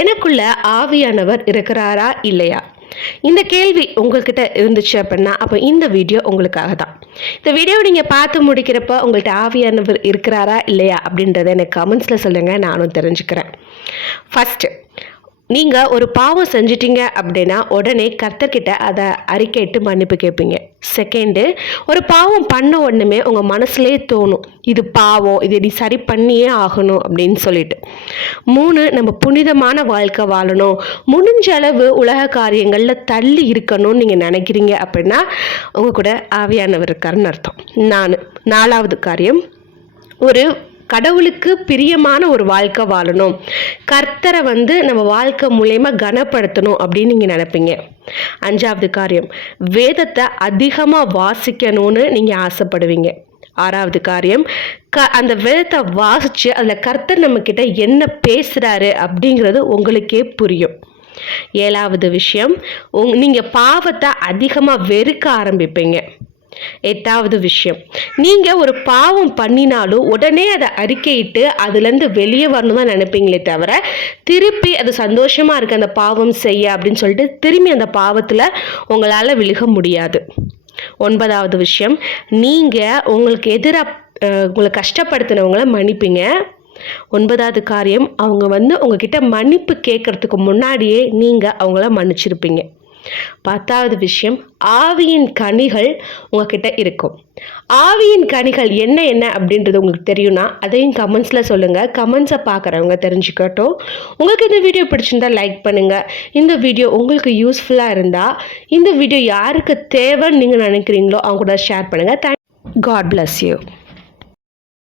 எனக்குள்ள ஆவியானவர் இருக்கிறாரா இல்லையா? இந்த கேள்வி உங்கள்கிட்ட இருந்துச்சு அப்படின்னா அப்போ இந்த வீடியோ உங்களுக்காக தான். இந்த வீடியோவை நீங்கள் பார்த்து முடிக்கிறப்ப உங்கள்கிட்ட ஆவியானவர் இருக்கிறாரா இல்லையா அப்படின்றத எனக்கு கமெண்ட்ஸில் சொல்லுங்கள், நானும் தெரிஞ்சுக்கிறேன். ஃபஸ்ட்டு, நீங்கள் ஒரு பாவம் செஞ்சிட்டீங்க அப்படின்னா உடனே கர்த்தர்கிட்ட அதை அறிக்கையிட்டு மன்னிப்பு கேட்பீங்க. செகண்டு, ஒரு பாவம் பண்ண உடனே உங்கள் மனசுலேயே தோணும், இது பாவம், இதை நீ சரி பண்ணியே ஆகணும் அப்படின்னு சொல்லிட்டு. 3, நம்ம புனிதமான வாழ்க்கை வாழணும், முடிஞ்ச அளவு உலக காரியங்களில் தள்ளி இருக்கணும்னு நீங்கள் நினைக்கிறீங்க அப்படின்னா உங்கள் கூட ஆவியானவர் இருக்காருன்னு அர்த்தம். 4வது காரியம், ஒரு கடவுளுக்கு பிரியமான ஒரு வாழ்க்கை வாழணும், கர்த்தரை நம்ம வாழ்க்கை மூலயமா கனப்படுத்தணும் அப்படின்னு நீங்கள் நினைப்பீங்க. 5வது காரியம், வேதத்தை அதிகமாக வாசிக்கணும்னு நீங்கள் ஆசைப்படுவீங்க. 6வது காரியம், அந்த வேதத்தை வாசித்து அதில் கர்த்தர் நம்மக்கிட்ட என்ன பேசுகிறாரு அப்படிங்கிறது உங்களுக்கே புரியும். 7வது விஷயம், நீங்கள் பாவத்தை அதிகமாக வெறுக்க ஆரம்பிப்பீங்க. 8வது விஷயம், நீங்கள் ஒரு பாவம் பண்ணினாலும் உடனே அதை அறிக்கையிட்டு அதுலேருந்து வெளியே வரணும் தான் நினைப்பீங்களே தவிர திருப்பி அது சந்தோஷமாக இருக்குது அந்த பாவம் செய்ய அப்படின்னு சொல்லிட்டு திரும்பி அந்த பாவத்தில் உங்களால் விழுக முடியாது. 9வது விஷயம், நீங்கள் உங்களுக்கு எதிராக உங்களை கஷ்டப்படுத்தினவங்கள மன்னிப்பீங்க. 9வது காரியம், அவங்க உங்ககிட்ட மன்னிப்பு கேட்கறதுக்கு முன்னாடியே நீங்கள் அவங்கள மன்னிச்சிருப்பீங்க. 10வது விஷயம், ஆவியின் கனிகள் உங்ககிட்ட இருக்கும். ஆவியின் கனிகள் என்ன அப்படின்றது உங்களுக்கு தெரியும்னா அதையும் கமெண்ட்ஸில் சொல்லுங்கள், கமெண்ட்ஸை பார்க்குறவங்க தெரிஞ்சுக்கட்டும். உங்களுக்கு இந்த வீடியோ பிடிச்சிருந்தா லைக் பண்ணுங்கள். இந்த வீடியோ உங்களுக்கு யூஸ்ஃபுல்லாக இருந்தால் இந்த வீடியோ யாருக்கு தேவைன்னு நீங்கள் நினைக்கிறீங்களோ அவங்க கூட ஷேர் பண்ணுங்கள். God bless you.